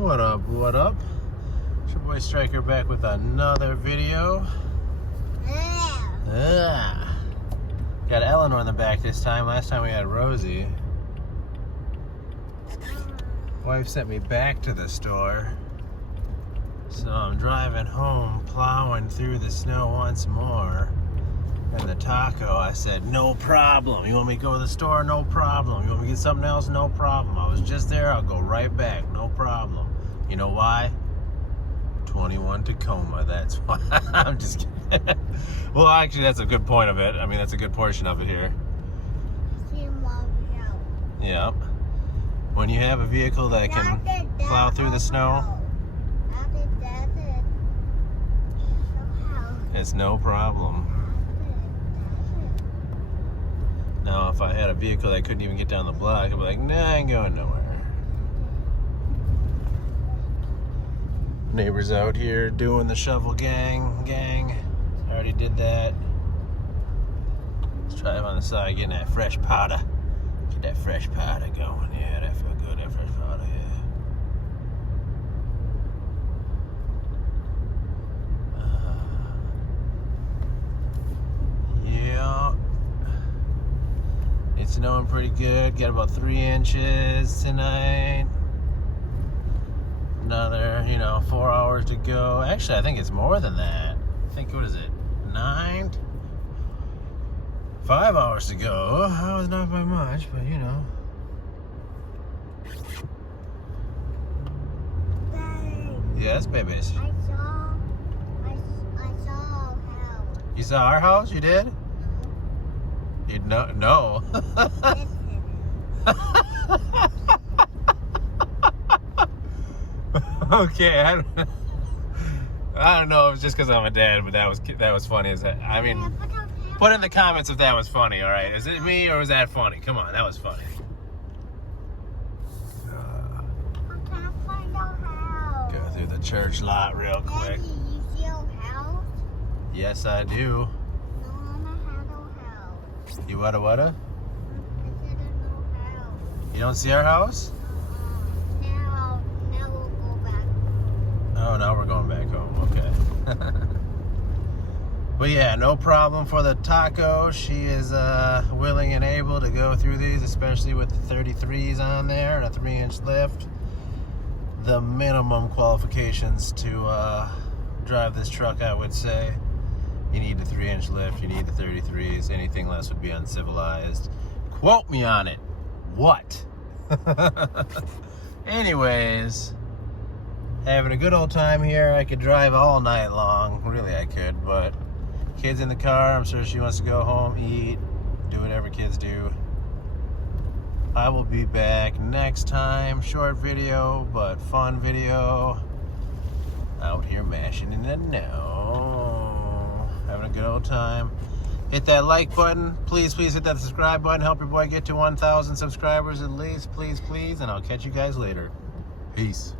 What up, what up? It's your boy Striker back with another video. Got Eleanor in the back this time. Last time we had Rosie. Wife sent me back to the store. So I'm driving home, plowing through the snow once more. And the taco, I said, no problem. You want me to go to the store? No problem. You want me to get something else? No problem. I was just there. I'll go right back. No problem. You know why? 21 Tacoma. That's why. I'm just kidding. Well, actually, that's a good point of it. I mean, that's a good portion of it here. Yeah. When you have a vehicle that can plow through the snow, it's no problem. Now, if I had a vehicle that couldn't even get down the block, I'd be like, nah, I ain't going nowhere. Neighbors out here doing the shovel gang. Already did that. Let's drive on the side, getting that fresh powder. Get that fresh powder going. Yeah, that feel good, that fresh powder, yeah. It's snowing pretty good. Got about 3 inches tonight. Another, 4 hours to go. Actually, I think it's more than that. I think, what is it? 9? 5 hours to go. That was not by much, but Yes, babies. I saw a house. You saw our house? You did? You no. Okay, I don't know if it's just because I'm a dad, but that was funny. I mean, put in the comments if that was funny. All right, is it me or was that funny? Come on, that was funny. I can't find our house. Go through the church lot real quick. Daddy, you see our house? Yes, I do. No, Mama had our house. You what? I said no house. You don't see our house? Now we'll go back. Oh, now we're going back home. Okay. But yeah, no problem for the taco. She is willing and able to go through these, especially with the 33s on there and a 3-inch lift. The minimum qualifications to drive this truck, I would say. You need the 3-inch lift, you need the 33s. Anything less would be uncivilized. Quote me on it. What? Anyways, having a good old time here. I could drive all night long. Really, I could, but kids in the car. I'm sure she wants to go home, eat, do whatever kids do. I will be back next time. Short video, but fun video. Out here mashing in the snow. Having a good old time. Hit that like button. Please hit that subscribe button. Help your boy get to 1,000 subscribers at least. Please. And I'll catch you guys later. Peace.